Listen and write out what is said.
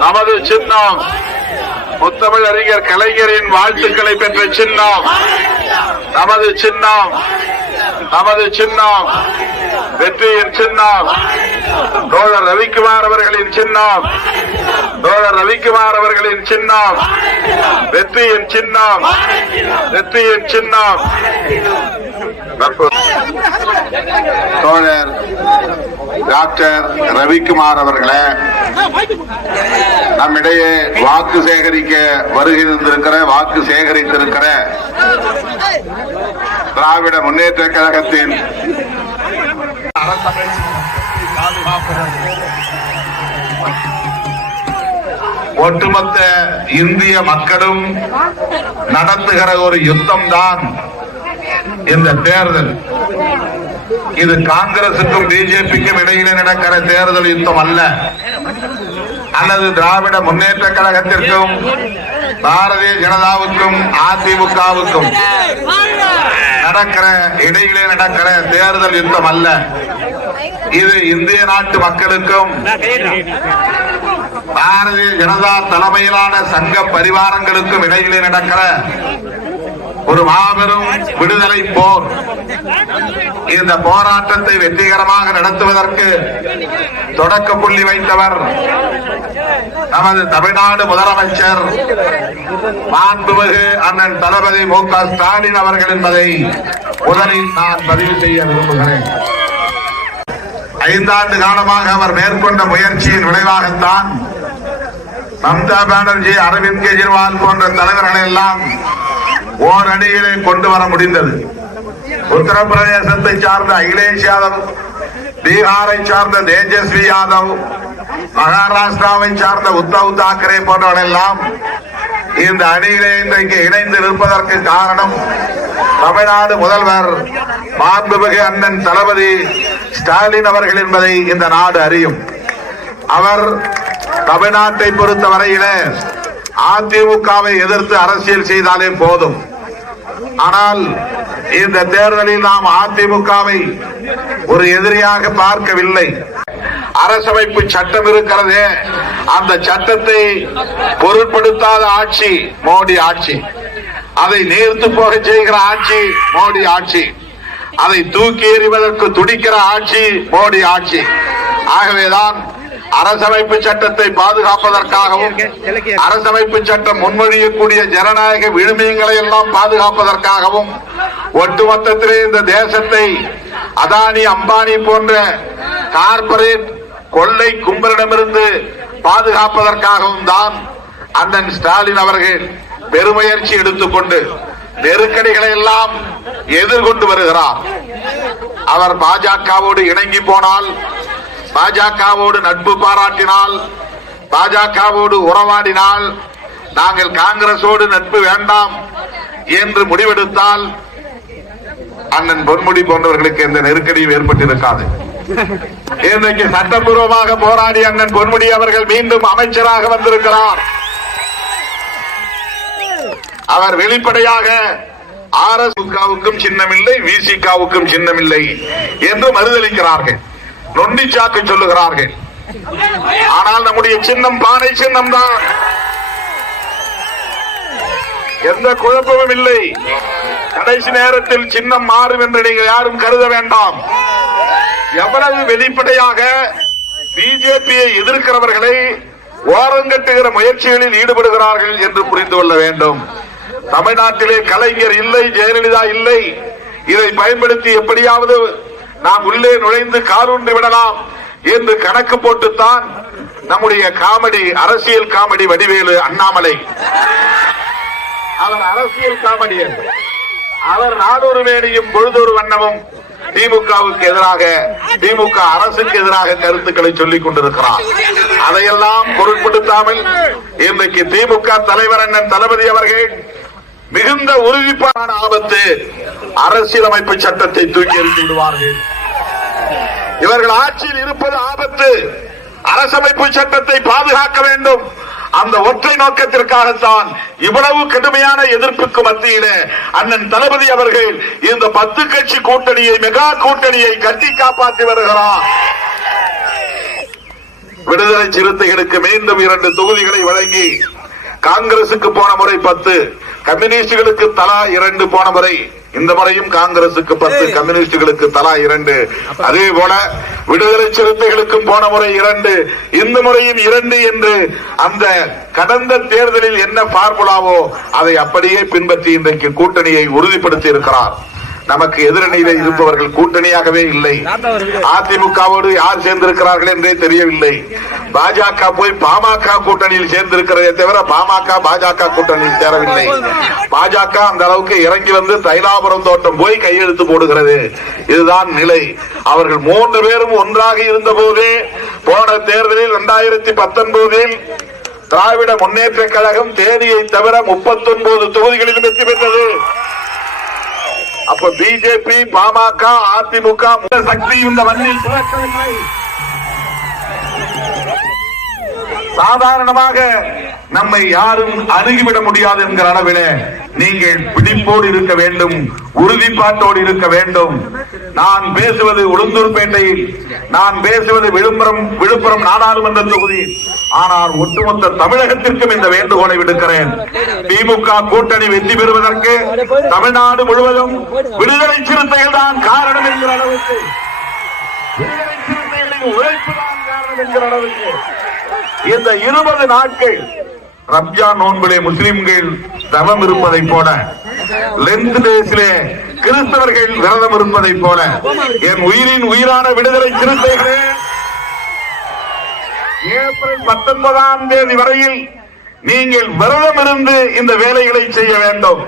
நமது சின்னம். முத்தமிழ் அறிஞர் கலைஞரின் வாழ்த்துக்களை பெற்ற சின்னம். நமது சின்னம். நமது சின்னம். வெற்றியின் சின்னம். தோழர் ரவிக்குமார் அவர்களின் சின்னம். தோழர் ரவிக்குமார் அவர்களின் சின்னம். வெற்றியின் சின்னம். வெற்றியின் சின்னம். தோழர் டாக்டர் ரவிக்குமார் அவர்களை நம்மிடையே வாக்கு சேகரிக்க வருகை தந்திருக்கிற வாக்கு சேகரித்திருக்கிற திராவிட முன்னேற்ற கழகத்தின் ஒட்டுமொத்த இந்திய மக்களும் நடத்துகிற ஒரு யுத்தம் தான் இந்த தேர்தல். இது காங்கிரசுக்கும் பிஜேபிக்கும் இடையிலே நடக்கிற தேர்தல் யுத்தம் அல்ல. அல்லது திராவிட முன்னேற்ற கழகத்திற்கும் பாரதிய ஜனதாவுக்கும் அதிமுகவுக்கும் நடக்கிற இடையிலே நடக்கிற தேர்தல் யுத்தம் அல்ல. இது இந்திய நாட்டு மக்களுக்கும் பாரதிய ஜனதா தலைமையிலான சங்க பரிவாரங்களுக்கும் இடையிலே நடக்கிற ஒரு மாபெரும் விடுதலை போர். இந்த போராட்டத்தை வெற்றிகரமாக நடத்துவதற்கு தொடக்க புள்ளி வைத்தவர் நமது தமிழ்நாடு முதலமைச்சர் மாண்புமிகு அண்ணன் தளபதி மு க ஸ்டாலின் அவர்கள் என்பதை முதலில் நான் பதிவு செய்ய விரும்புகிறேன். ஐந்தாண்டு காலமாக அவர் மேற்கொண்ட முயற்சியின் விளைவாகத்தான் மம்தா பானர்ஜி அரவிந்த் கெஜ்ரிவால் போன்ற தலைவர்களை எல்லாம் ஓரணியிலே கொண்டு வர முடிந்தது. உத்தரப்பிரதேசத்தை சார்ந்த அகிலேஷ் யாதவ் பீகாரை சார்ந்த தேஜஸ்வி யாதவ் மகாராஷ்டிராவை சார்ந்த உத்தவ் தாக்கரே போன்றவர்கள் எல்லாம் இந்த அணியிலே இன்றைக்கு இணைந்து நிற்பதற்கு காரணம் தமிழ்நாடு முதல்வர் மாண்புமிகு அண்ணன் தளபதி ஸ்டாலின் அவர்கள் என்பதை இந்த நாடு அறியும். அவர் தமிழ்நாட்டை பொறுத்தவரையிலே அதிமுகவை எதிர்த்து அரசியல் செய்தாலே போதும். ஆனால் இந்த தேர்தலில் நாம் அதிமுகவை ஒரு எதிரியாக பார்க்கவில்லை. அரசமைப்பு சட்டம் இருக்கிறதே. அந்த சட்டத்தை பொருட்படுத்தாத ஆட்சி மோடி ஆட்சி. அதை நேர்த்து போக செய்கிற ஆட்சி மோடி ஆட்சி. அதை தூக்கி எறிவதற்கு துடிக்கிற ஆட்சி மோடி ஆட்சி. ஆகவேதான் அரசமைப்பு சட்டத்தை பாதுகாப்பதற்காகவும் அரசமைப்பு சட்டம் முன்மொழியக்கூடிய ஜனநாயக விழுமியங்களை எல்லாம் பாதுகாப்பதற்காகவும் ஒட்டுமொத்தத்திலே இந்த தேசத்தை அதானி அம்பானி போன்ற கார்ப்பரேட் கொள்ளை கும்பலிடமிருந்து பாதுகாப்பதற்காகவும் தான் அண்ணன் ஸ்டாலின் அவர்கள் பெருமுயற்சி எடுத்துக்கொண்டு நெருக்கடிகளை எல்லாம் எதிர்கொண்டு வருகிறார். அவர் பாஜகவோடு இணங்கி போனால் பாஜகவோடு நட்பு பாராட்டினால் பாஜகவோடு உறவாடினால் நாங்கள் காங்கிரசோடு நட்பு வேண்டாம் என்று முடிவெடுத்தால் அண்ணன் பொன்முடி போன்றவர்களுக்கு எந்த நெருக்கடியும் ஏற்பட்டிருக்காது. இன்றைக்கு சட்டப்பூர்வமாக போராடி அண்ணன் பொன்முடி அவர்கள் மீண்டும் அமைச்சராக வந்திருக்கிறார். அவர் வெளிப்படையாக ஆர் எஸ் சின்னமில்லை விசிகாவுக்கும் சின்னமில்லை என்று மறுதளிக்கிறார்கள். நொண்டிச்சாக்கு சொல்லுகிறார்கள். ஆனால் நம்முடைய சின்னம் பானை சின்னம் தான் எந்த குழப்பமும் இல்லை. கடைசி நேரத்தில் சின்னம் மாறும் என்று நீங்கள் யாரும் கருத வேண்டாம். எவ்வளவு வெளிப்படையாக பிஜேபியை எதிர்க்கிறவர்களை ஓரங்கட்டுகிற முயற்சிகளில் ஈடுபடுகிறார்கள் என்று புரிந்து கொள்ள வேண்டும். தமிழ்நாட்டிலே கலைஞர் இல்லை ஜெயலலிதா இல்லை. இதை பயன்படுத்தி எப்படியாவது நாம் உள்ளே நுழைந்து காரூண்டு விடலாம் என்று கணக்கு போட்டுத்தான் நம்முடைய காமெடி அரசியல் காமெடி வடிவேலு அண்ணாமலை. அவர் அரசியல் காமெடி அவர் நாடொரு மேடையும் பொழுதொரு வண்ணமும் திமுகவுக்கு எதிராக திமுக அரசுக்கு எதிராக கருத்துக்களை சொல்லிக் கொண்டிருக்கிறார். அதையெல்லாம் பொருட்படுத்தாமல் இன்றைக்கு திமுக தலைவர் அண்ணன் தளபதி அவர்கள் மிகுந்த உறுதிப்பான ஆபத்து அரசியலமைப்பு சட்டத்தை தூக்கி எறிந்து விடுவார்கள். இவர்கள் ஆட்சியில் இருப்பது ஆபத்து. அரசமைப்பு சட்டத்தை பாதுகாக்க வேண்டும். அந்த ஒற்றை நோக்கத்திற்காகத்தான் இவ்வளவு கடுமையான எதிர்ப்புக்கு மத்தியில அண்ணன் தளபதி அவர்கள் இந்த பத்து கட்சி கூட்டணியை மெகா கூட்டணியை கட்டி காப்பாற்றி வருகிறார். விடுதலை சிறுத்தைகளுக்கு மீண்டும் இரண்டு தொகுதிகளை வழங்கி காங்கிரசுக்கு போன முறை பத்து. கம்யூனிஸ்டுகளுக்கு தலா இரண்டு போன முறை. இந்த முறையும் காங்கிரசுக்கு பத்து கம்யூனிஸ்டுகளுக்கு தலா இரண்டு. அதே போல விடுதலை சிறுத்தைகளுக்கும் போன முறை இரண்டு இந்த முறையும் இரண்டு என்று அந்த கடந்த தேர்தலில் என்ன பார்முலாவோ அதை அப்படியே பின்பற்றி இன்றைக்கு கூட்டணியை உறுதிப்படுத்தி இருக்கிறார். நமக்கு எதிரணியில இருப்பவர்கள் கூட்டணியாகவே இல்லை. அதிமுகவோடு யார் சேர்ந்திருக்கிறார்கள் என்றே தெரியவில்லை. பாஜக போய் பாமக கூட்டணியில் சேர்ந்திருக்கிறதே தவிர பாமக பாஜக கூட்டணியில் சேரவில்லை. பாஜக அந்த அளவுக்கு இறங்கி வந்து தைலாபுரம் தோட்டம் போய் கையெழுத்து போடுகிறது. இதுதான் நிலை. அவர்கள் மூன்று பேரும் ஒன்றாக இருந்த போதே போன தேர்தலில் இரண்டாயிரத்தி பத்தொன்பதில் திராவிட முன்னேற்ற கழகம் தேதியை தவிர முப்பத்தொன்பது தொகுதிகளில் வெற்றி பெற்றது. அப்ப பிஜேபி பாமக அதிமுக சக்தி இந்த மண்ணில் சாதாரணமாக நம்மை யாரும் அணுகிவிட முடியாது என்கிற அளவிலே நீங்கள் பிடிப்போடு இருக்க வேண்டும் உறுதிப்பாட்டோடு இருக்க வேண்டும். நான் பேசுவது உளுந்தூர்பேட்டையில் நான் பேசுவது விழுப்புரம் விழுப்புரம் நாடாளுமன்ற தொகுதி. ஆனால் ஒட்டுமொத்த தமிழகத்திற்கும் இந்த வேண்டுகோளை விடுக்கிறேன். திமுக கூட்டணி வெற்றி பெறுவதற்கு தமிழ்நாடு முழுவதும் விடுதலை சிறுத்தைகள் தான் காரணம் என்கிற அளவுக்கு. விடுதலை சிறுத்தைகளின் உழைப்பு தான் காரணம் என்கிற அளவுக்கு. இந்த இருபது நாட்கள் ரம்ஜான் நோன்பிலே முஸ்லிம்கள் தவம் இருப்பதை போல லென்த் டேஸிலே கிறிஸ்தவர்கள் விரதம் இருப்பதை போல என் உயிரின் உயிரான விடுதலை சிறுத்தைகளே ஏப்ரல் பத்தொன்பதாம் தேதி வரையில் நீங்கள் விரதம் இருந்து இந்த வேலைகளை செய்ய வேண்டும்.